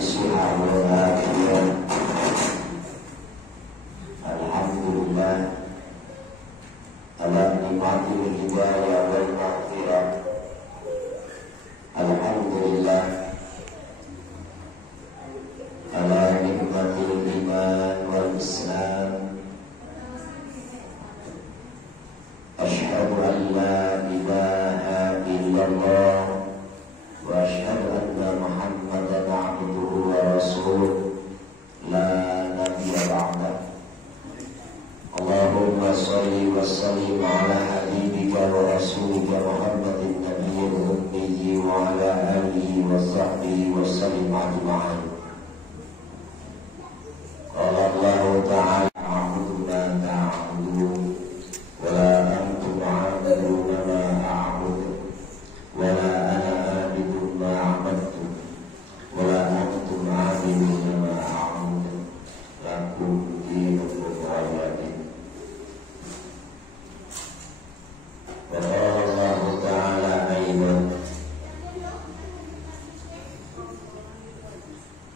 nasihat wal afiyah. Alhamdulillah ala nikmatil hidayah wal maghfirah. Alhamdulillah ala nikmatil iman wal islam. Asyhadu an la ilaha illallah wa asyhadu anna Muhammadan abduhu wa rasuluh la nabiyya ba'dah. Allahumma shalli wa sallim ala habibika wa rasulika Muhammadin nabiyil ummi wa ala alihi wa sahbihi wa sallim ajma'in. Qala Allah ta'ala a'budu ma ta'budun wa la antum 'abiduna ma a'budu wa la ana 'abidun ma 'abadtum wa la antum 'abiduna ma a'budu lakum dinukum waliya din. Wa qala Allah ta'ala aidan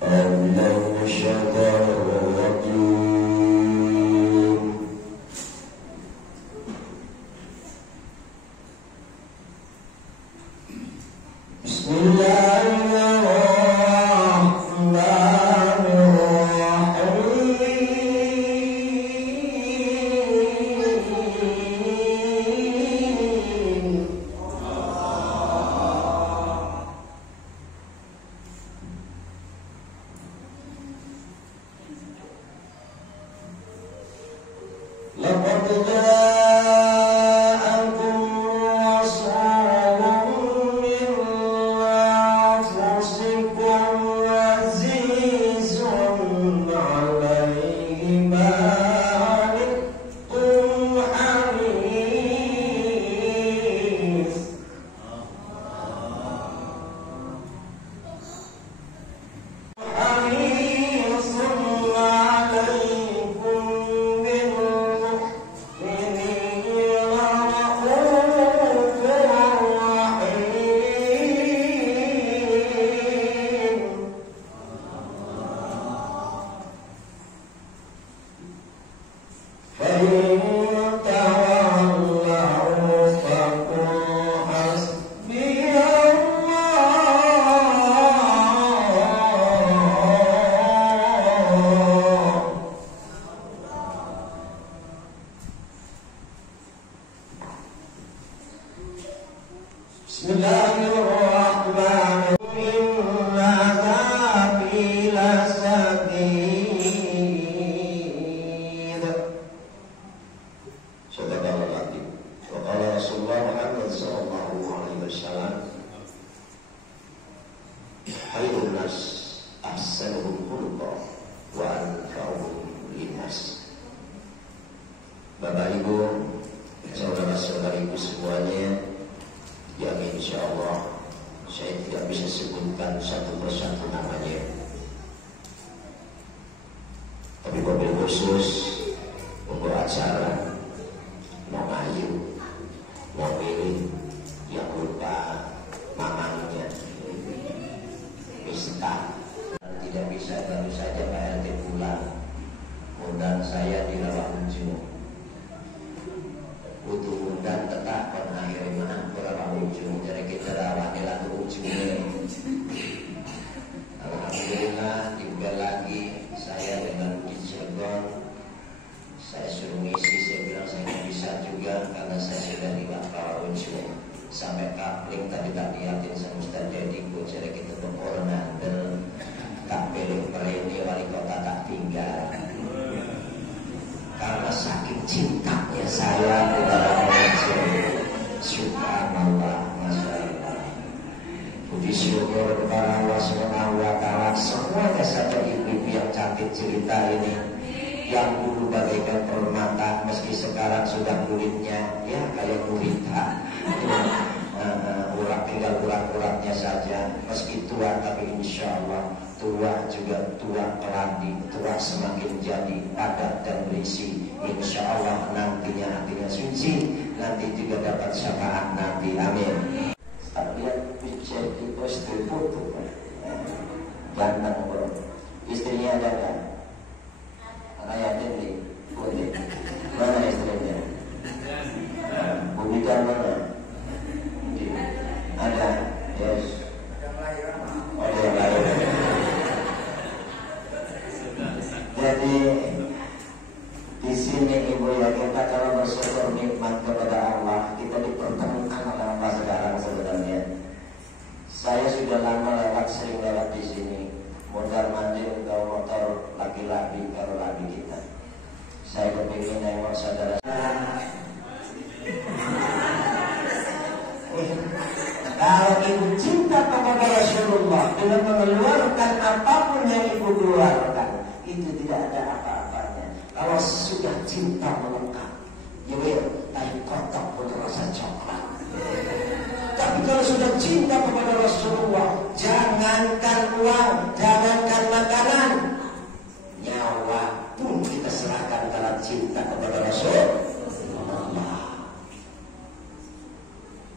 Allahu syaitanir rajim. Bapak Ibu, saudara-saudariku semuanya, yang insya Allah saya tidak bisa sebutkan satu persatu namanya, tapi mobil khusus untuk acara mau Ayu, mau Mili, yang lupa mamanya Mista, tidak bisa baru saja Pak RT pulang, undang saya di Rawa Ujung. Butuh undang tetap pada akhirnya mana berapa ujung, jadi kita rawani lalu ujungnya. Alhamdulillah juga lagi saya dengan di Cilegon, saya suruh ngisi, saya bilang saya nggak bisa juga karena saya sudah di Rawa Ujung sampai kapling tadi tak lihatin sama Ustaz Dedi, jadi kita berkorban dan tak pilih ini wali kota tak tinggal. Karena saking cintanya saya kepada Rasul, subhanallah, masya Allah. Puji syukur kepada Allah Subhanahu wa Ta'ala. Semuanya saja ibu-ibu yang cantik cerita ini, yang dulu bagaikan permata, meski sekarang sudah kulitnya ya kayak gurita. Urat tinggal urat-uratnya saja, meski tua tapi insya Allah tua juga tua keladi, tua semakin jadi padat dan berisi. Insya Allah nantinya hatinya suci, nanti juga dapat syafaat nanti. Amin. Lihat picture di poster foto, ganteng Kalau ibu cinta kepada Rasulullah dengan mengeluarkan apapun yang ibu keluarkan, itu tidak ada apa-apanya. Kalau sudah cinta melekat, ya tapi kotak pun rasa coklat. Tapi kalau sudah cinta kepada Rasulullah, jangankan uang, jangankan makanan, nyawa pun kita serahkan dalam cinta kepada Rasulullah.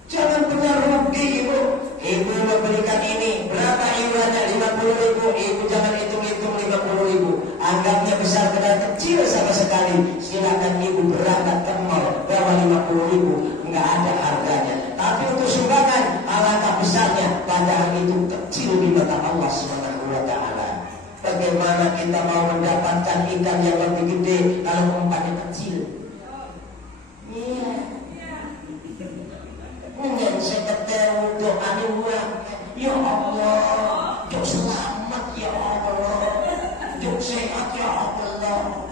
Jangan pernah rugi ibu. Ibu memberikan ini, berapa iurannya? 50.000. Ibu jangan hitung-hitung 50.000. Anggapnya besar padahal kecil sama sekali. Silakan ibu berangkat ke mall, bawa 50.000, nggak ada harganya. Tapi untuk sumbangan, alangkah besarnya. Padahal itu kecil di mata Allah Subhanahu wa Ta'ala. Bagaimana kita mau mendapatkan ikan yang lebih gede kalau umpannya kecil? Iya. Mungkin saya ketemu doa uang. Ya Allah, jok selamat ya Allah, jok sehat ya Allah,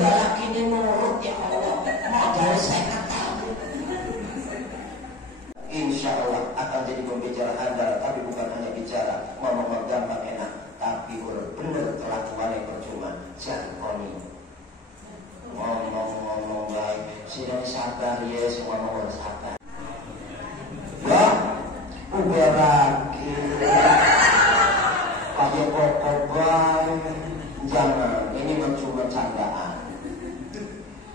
galak ini nurut ya Allah, mau dari saya kata. Insya Allah akan jadi pembicara handal, tapi bukan hanya bicara, ngomong gampang enak, tapi benar kelakuannya percuma. Jargoni, ngomong baik, sidang sabar ya, semua ngomong sabar. Ya, uberaki, pakai kokobai, jangan. Ini cuma candaan.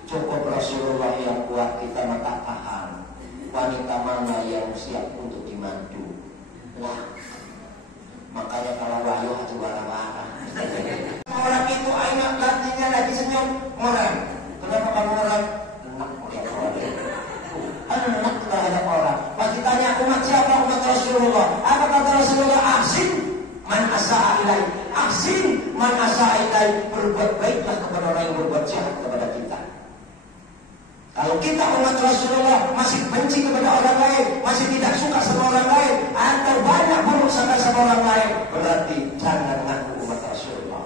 Cukup Rasulullah yang kuat, kita mata paham. Wanita mana yang siap untuk dimandu? Lah, makanya kalau wahyu hati wara-wara. Orang itu enak artinya lagi senyum orang. Kenapa kamu orang? Enak terhadap orang. Pas ditanya umat siapa? Umat Rasulullah. Apa kata Rasulullah? Ahsin man asa'a ilai. Ahsin man asa'a ilai. Berbuat baiklah kepada orang yang berbuat jahat kepada kita. Kalau kita umat Rasulullah masih benci kepada orang lain, masih tidak suka sama orang lain, atau banyak buruk sama orang lain, berarti jangan mengaku umat Rasulullah.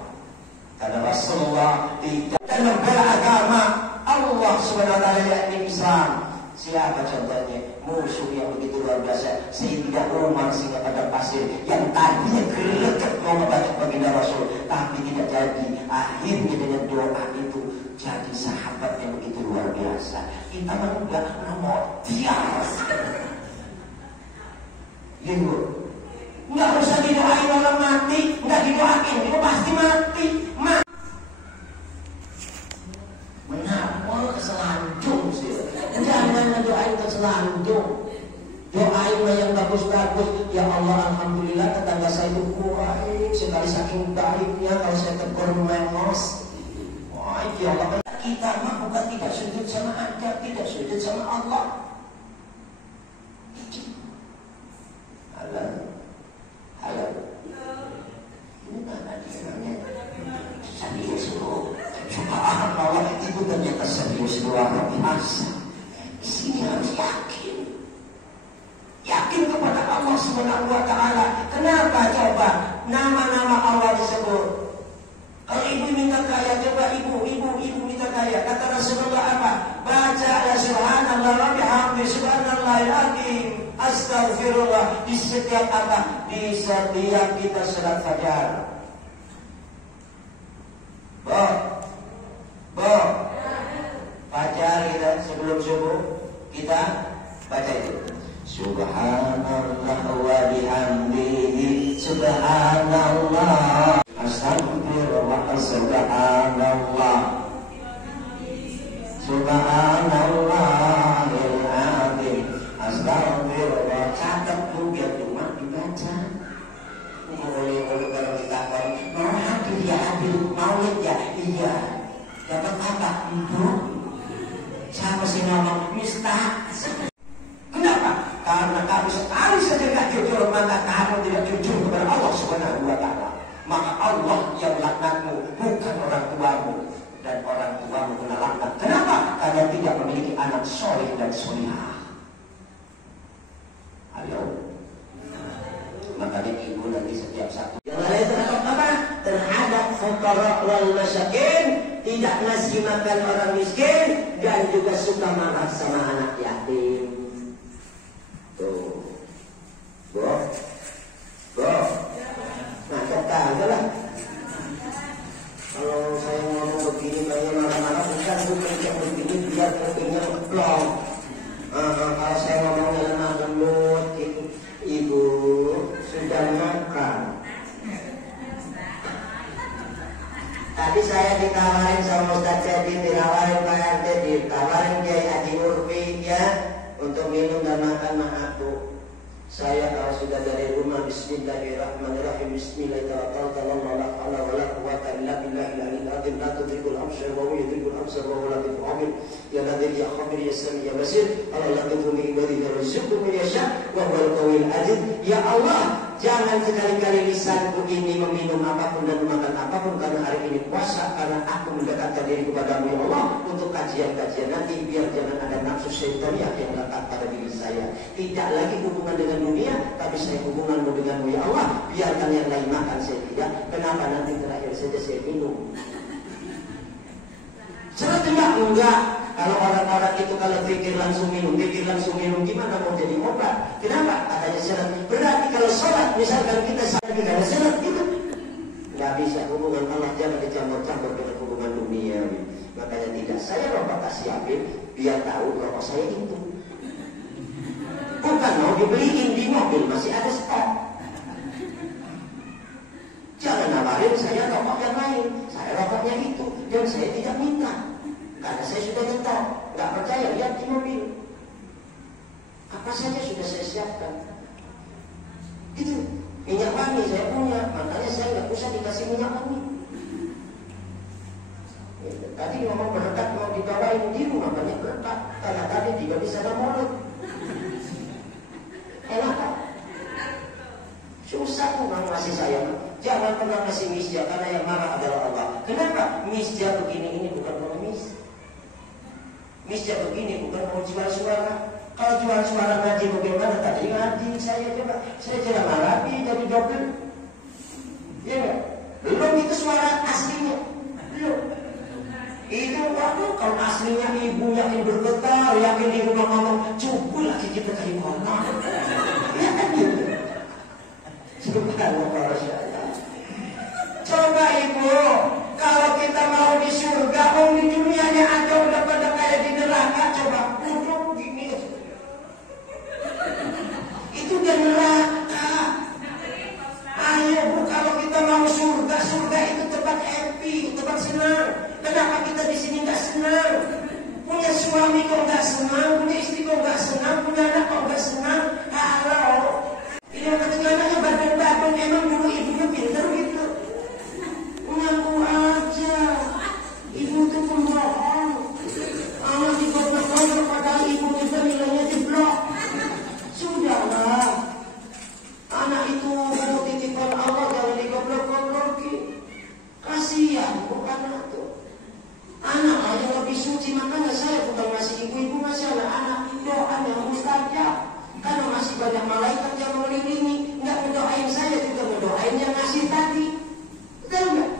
Karena Rasulullah tidak dalam membela agama Allah SWT yakni Islam. Siapa contohnya? Musuh yang begitu luar biasa, Sayyidina Umar singa pada pasir yang tadinya greget mau membaca baginda Rasul, tapi tidak jadi. Akhirnya dengan doa itu jadi sahabat yang begitu luar biasa. Kita enggak mau dia. Lihat, nggak usah didoain orang mati, nggak didoain, itu pasti mati. Menapa selanjung sih? Jangan mendoain keselanjung. Doain yang bagus-bagus. Ya Allah, alhamdulillah tetangga saya itu baik sekali, saking baiknya kalau saya tegur memos. Wah, ya Allah, kita mah bukan tidak sujud sama Anda, tidak sujud sama Allah. Halo. Ini mana dia namanya? Serius loh. Subhanallah, itu ternyata serius luar biasa. Di sini harus yakin kepada Allah Subhanahu wa Ta'ala. Kenapa coba nama-nama Allah disebut? Kalau ibu minta kaya, coba ibu minta kaya. Kata Rasulullah apa? Baca ya subhanallah wa bihamdi subhanallahil azim, astaghfirullah di setiap apa? Di setiap kita salat fajar. Fajar kita sebelum subuh kita baca itu. Subhanallah wa bihamdihi subhanallah astagfirullah subhanallah subhanallahil azim astagfirullah. Catat tuh biar cuma dibaca. Boleh kalau kita mau hadir ya hadir, maulid ya iya. Dapat apa? Ibu siapa sih ngomong mistah? Kenapa? Karena kamu sekali saja tidak jujur, maka kamu tidak jujur kepada Allah Subhanahu wa Ta'ala. Maka Allah yang melaknatmu, bukan orang tuamu. Dan orang tuamu kena laknat. Kenapa? Karena tidak memiliki anak soleh dan solihah. Ayo. Makanya ibu nanti setiap satu yang lain terhadap apa? Terhadap fuqara wal masyakin, tidak ngasih makan orang miskin, dan juga suka marah sama anak yatim. Tuh. ditawarin sama Ustaz Cedi, ditawarin Pak RT, ditawarin Kiai Haji Urfi ya untuk minum dan makan maaf Bu. Saya kalau sudah dari rumah bismillahirrahmanirrahim bismillahirrahmanirrahim wala quwwata illa billahil azim la tudrikul absar wa huwa yudrikul absar wa huwa latiful khabir ya nadir ya khabir ya sami ya basir Allah latifun bi ibadihi yarzuqu man yasha wa huwal qawiyul aziz. Ya Allah, jangan sekali-kali lisanku ini meminum apapun dan makan apapun karena hari ini puasa, karena aku mendekatkan diri kepadamu ya Allah untuk kajian-kajian nanti, biar jangan ada nafsu syaitaniyah yang lekat pada diri saya. Tidak lagi hubungan dengan dunia, tapi saya hubunganmu denganmu ya Allah. Biarkan yang lain makan, saya tidak. Kenapa nanti terakhir saja saya minum? Saya tidak, enggak. Kalau orang-orang itu kalau pikir langsung minum, gimana mau jadi obat? Kenapa? Katanya syarat. Berarti kalau sholat, misalkan kita saat tidak ada syarat itu nggak bisa. Hubungan Allah jangan dicampur-campur dengan hubungan dunia. Makanya tidak, saya rokok siapin biar tahu rokok saya itu bukan mau dibeliin di mobil, masih ada stok. Jangan nawarin saya rokok yang lain, saya rokoknya itu, dan saya tidak minta karena saya sudah nyetok. Nggak percaya, lihat di mobil apa saja sudah saya siapkan. Itu minyak wangi saya punya, makanya saya nggak usah dikasih minyak wangi. Tadi ngomong berkat mau dibawain di rumah banyak berkat, karena tadi tidak bisa ada mulut. Enak tak? Susah kok ngasih saya. Jangan pernah kasih misja, karena yang marah adalah Allah. Kenapa? Misja begini ini bukan pengemis. Misja begini bukan mau jual suara. Kalau jual suara ngaji bagaimana? Tadi ngaji saya coba, saya ceramah lagi jadi double. Iya nggak? Belum itu suara aslinya, belum. Itu apa? Kalau aslinya ibu yakin bergetar, yakin di rumah ngomong, cukup lagi kita terima. Ya kan gitu. Subhanallah. Coba ibu, kalau kita mau di surga, di dunianya aja udah pada kayak di neraka, coba duduk gini. Itu udah neraka. Ayo bu, kalau kita mau surga, surga itu tempat happy, tempat senang. Kenapa kita di sini nggak senang? Punya suami kok nggak senang, punya istri kok nggak senang, punya anak kok nggak senang? Halo, ini anaknya badung-badung, emang dulu ibunya pintar gitu. Ngaku aja, ibu tuh pembohong. Anak digoblok-goblok padahal ibu juga nilainya jeblok. Sudahlah, anak itu titipan Allah, jangan digoblok-goblokin. Kasihan bukan anak tuh. Anak yang lebih suci, makanya saya bukan ngasih ibu-ibu, ngasih anak-anak doa yang mustajab. Karena masih banyak malaikat yang mengelilingi, nggak mendoain saya juga mendoain yang ngasih tadi. Betul nggak?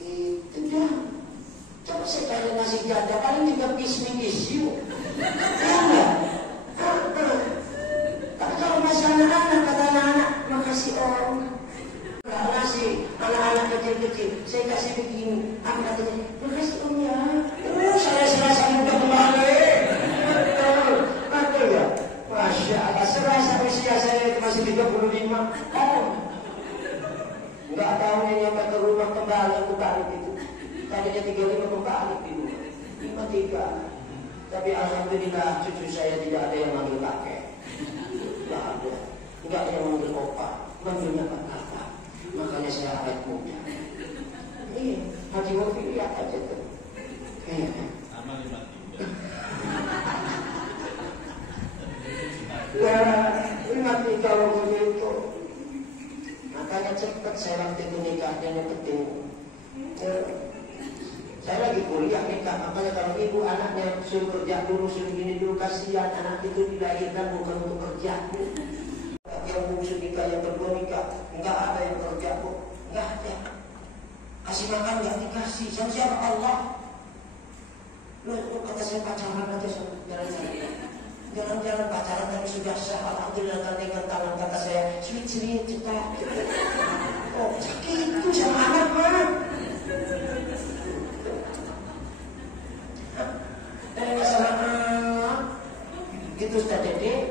Gitu dah. Coba saya kalian ngasih janda, paling juga bismi-bisyu. Ya enggak? Tapi kalau masih anak-anak, kata anak-anak, makasih om. Nggak ngasih anak-anak kecil-kecil, saya kasih begini. Aku katanya, makasih om ya. Saya serasa muda kembali. Betul ya? Masya Allah, serasa usia saya itu masih 35. Oh, nggak tahu nih nyampe ke rumah kembali aku balik itu. Tadinya 35 kembali di rumah 53. Tapi alhamdulillah cucu saya tidak ada yang manggil kakek. Nggak ada. Nggak ada yang manggil opa. Manggilnya kakak. Makanya saya awet muda. Iya, Haji Wafi lihat aja tuh. Iya. Ya, ingat kalau begitu. Makanya cepat saya waktu itu nikahnya nyepetin. Saya lagi kuliah nikah, makanya kalau ibu anaknya suruh kerja dulu, suruh gini dulu, kasihan anak itu dilahirkan bukan untuk kerja. Yang bungsu nikah, yang kedua nikah, enggak ada yang kerja kok, enggak ada. Kasih makan enggak dikasih, sama siapa? Allah. Lu kata saya pacaran aja sama jalan-jalan. Jalan-jalan pacaran tapi sudah sah, alhamdulillah gandengan tangan, kata saya sweet cepat. Oh itu sama anak mah. Tanya sama anak, gitu Ustaz Dede,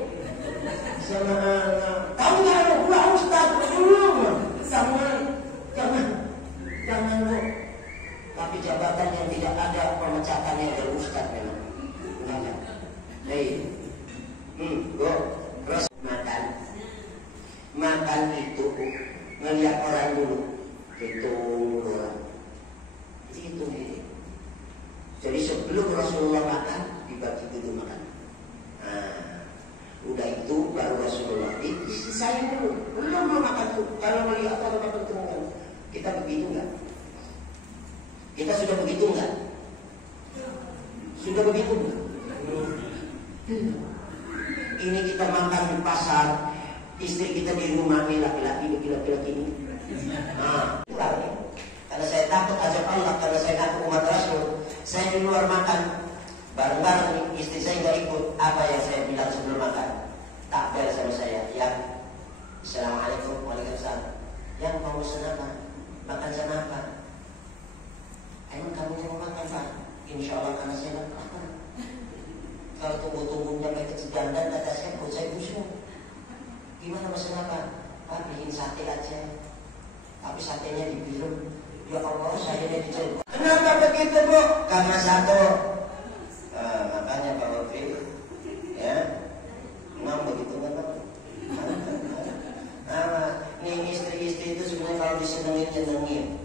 sama anak. Kamu jangan pulang Ustaz, belum. Jangan lu. makan itu ngelihat orang dulu, hitung orang, hitung. Jadi sebelum Rasulullah makan dibagi dulu makan. Nah, udah itu baru Rasulullah. Istri saya dulu belum makan tuh. Kalau melihat orang makan tunggal, kita begitu nggak? Kita sudah begitu nggak? Sudah begitu nggak? Ini kita makan di pasar, istri kita di rumah nih laki-laki ini. Nah, karena saya takut azab Allah, karena saya takut umat Rasul. Saya di luar makan bareng-bareng, istri saya nggak ikut. Apa yang saya bilang sebelum makan? Takbir sama saya, ya. Assalamualaikum, waalaikumsalam. Yang mau pesan apa? Makan sama apa? Emang kamu yang mau makan, Pak? Insya Allah karena saya nggak lapar. Kalau tunggu-tunggu sampai kejadian dan kata saya perut saya busuk. Gimana pesan apa? Pak, bikin sate aja. Tapi satenya dibilang. Ya Allah, saya dicoba. Kenapa begitu, Bu? Karena satu, makanya Pak Wakil, ya, memang begitu kan, Pak? Nah, nih istri-istri itu sebenarnya kalau disenengin.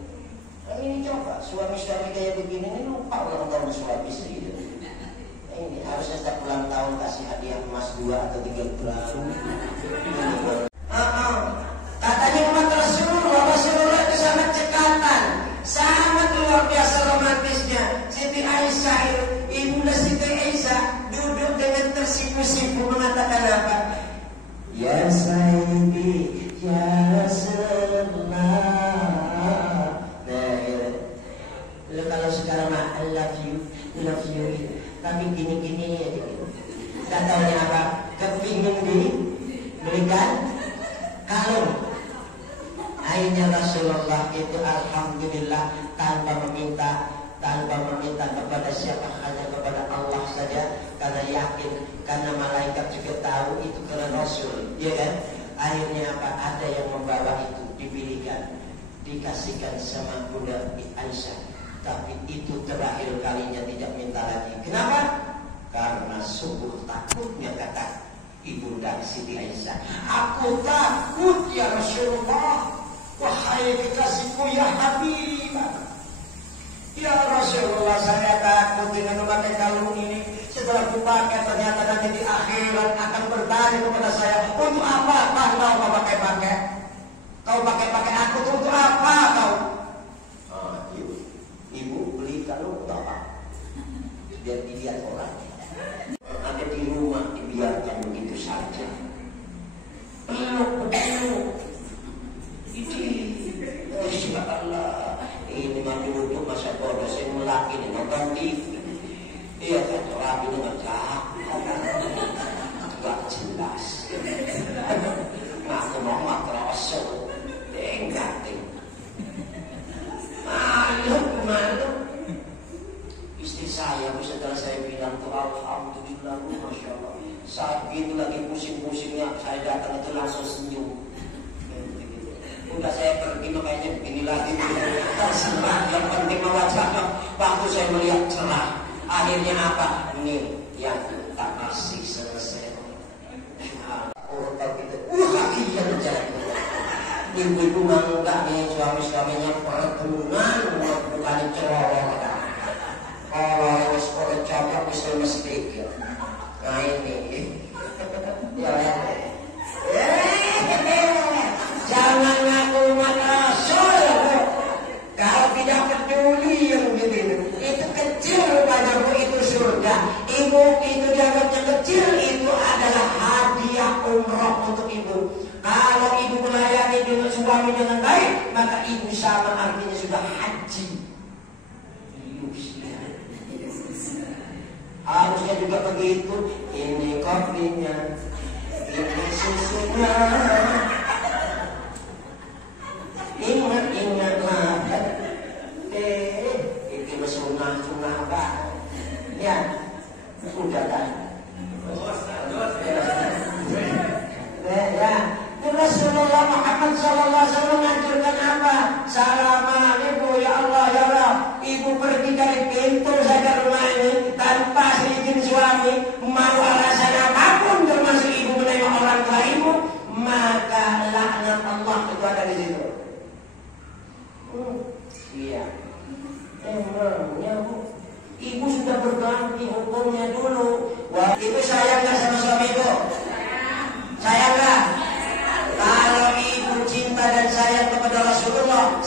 Nah, ini coba, suami-suami kayak begini, ini lupa ulang tahun suami istri. Ini harusnya setiap ulang tahun kasih hadiah emas 2 atau 3 gram. Katanya umat Rasulullah itu sangat cekatan, sangat luar biasa romantisnya. Siti Aisyah, ibunda Siti Aisyah duduk dengan tersipu-sipu mengatakan apa? Ya Sayyidi, ya Rasulullah. Nah, ya. Kalau sekarang I love you. Tapi gini-gini ya. Gak taunya apa? Kepingin dibelikan kalung. Akhirnya Rasulullah itu alhamdulillah tanpa meminta kepada siapa, hanya kepada Allah saja, karena yakin, karena malaikat juga tahu itu karena Rasul, ya kan? Akhirnya apa? Ada yang membawa itu, dipilihkan, dikasihkan sama Bunda Aisyah. Tapi itu terakhir kalinya tidak minta lagi. Kenapa? Karena sungguh takutnya, kata Ibunda Siti Aisyah. Aku takut ya Rasulullah. Wahai kekasihku ya Habibah. Ya Rasulullah, saya takut dengan memakai kalung ini. Setelah kupakai ternyata nanti di akhirat akan bertanya kepada saya, untuk apa kau pakai-pakai? Kau pakai-pakai aku untuk apa kau? Ibu beli kalung untuk apa? Biar dilihat orang. Ada di rumah dibiarkan begitu saja. Peluk. Insya Allah. Ini mati duduk masa bodoh. Saya melaki ini nonton TV. Iya kan, rapi dengan cahaya. Gak jelas. Aku mau matroso. Enggak. Malu. Istri saya setelah saya bilang tuh alhamdulillah, masya Allah. Saat itu lagi pusing-pusingnya, saya datang itu langsung senyum. Udah saya pergi makanya begini lagi. Terserah, yang penting wajahnya. Waktu saya melihat cerah. Akhirnya apa? Ini yang tak masih selesai. Orang tahu gitu. Iya berjalan. Ibu-ibu enggak nih suami-suaminya pertemuan, bukan cerowong. Kalau sekolah cakap bisa mesti. Nah ini. Jangan ngaku umat Rasul. Kalau tidak peduli yang gitu, itu kecil padamu itu surga. Ibu itu dianggapnya kecil, itu adalah hadiah umroh untuk ibu. Kalau ibu melayani dengan suami dengan baik, maka ibu sama artinya sudah haji. Harusnya juga begitu. Ini kopinya, ini susunya. Ingat-ingatlah. Itu sunnah apa? Ya, sudah kan? Ya, Rasulullah Muhammad SAW mengajarkan apa? Assalamualaikum ya Allah ya Rabb. Ibu pergi dari pintu saja rumah ini tanpa seizin suami, mau alasan apapun termasuk ibu menengok orang tua ibu, maka laknat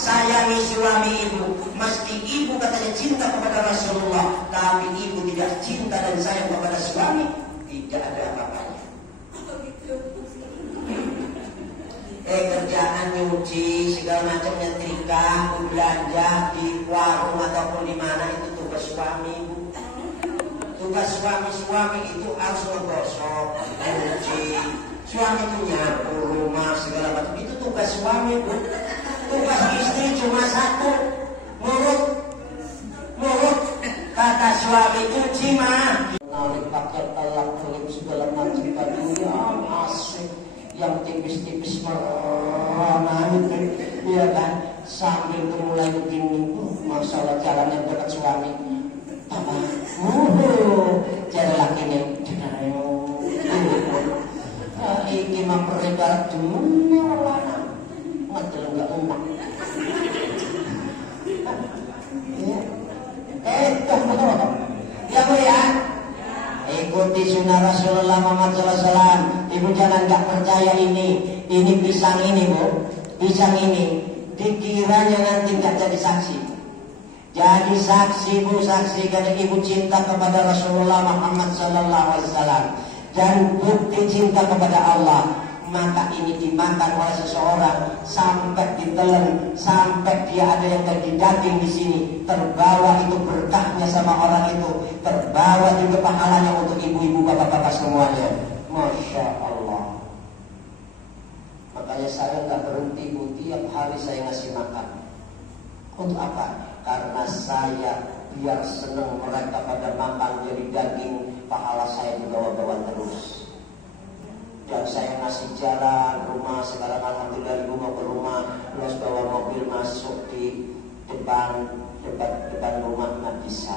sayangi suami ibu. Mesti ibu katanya cinta kepada Rasulullah, tapi ibu tidak cinta dan sayang kepada suami, tidak ada apa-apanya. Kerjaan nyuci segala macam, nyetrika, belanja di warung ataupun di mana, itu tugas suami ibu. Tugas suami itu harus ngegosok, nyuci, suami itu nyapu rumah segala macam, itu tugas suami bu. Tugas istri cuma satu, nurut kata suami, cuci mah. Narik pakai telak telip segala macam tadi yang asik, yang tipis-tipis merona itu, ya kan? Sambil mulai begini, masalah jalannya dekat suami. Apa? Jalan laki nih, iki memperlebar dunia orang, ngadil enggak umak. Ya bu ya, ikuti sunnah Rasulullah Muhammad SAW. Ibu jangan nggak percaya ini pisang ini bu, pisang ini dikiranya nanti nggak jadi saksi. Jadi saksi bu, saksi karena ibu cinta kepada Rasulullah Muhammad SAW dan bukti cinta kepada Allah. Maka ini dimakan oleh seseorang sampai ditelan, sampai dia ada yang jadi daging di sini, terbawa itu berkahnya sama orang itu, terbawa juga pahalanya untuk ibu-ibu, bapak-bapak semuanya. Masya Allah. Makanya saya nggak berhenti bu, tiap hari saya ngasih makan. Untuk apa? Karena saya biar senang mereka pada makan jadi daging, pahala saya dibawa-bawa terus. Dan saya ngasih jalan rumah, sekarang alhamdulillah ibu mau ke rumah, terus bawa mobil masuk di depan rumah nggak bisa.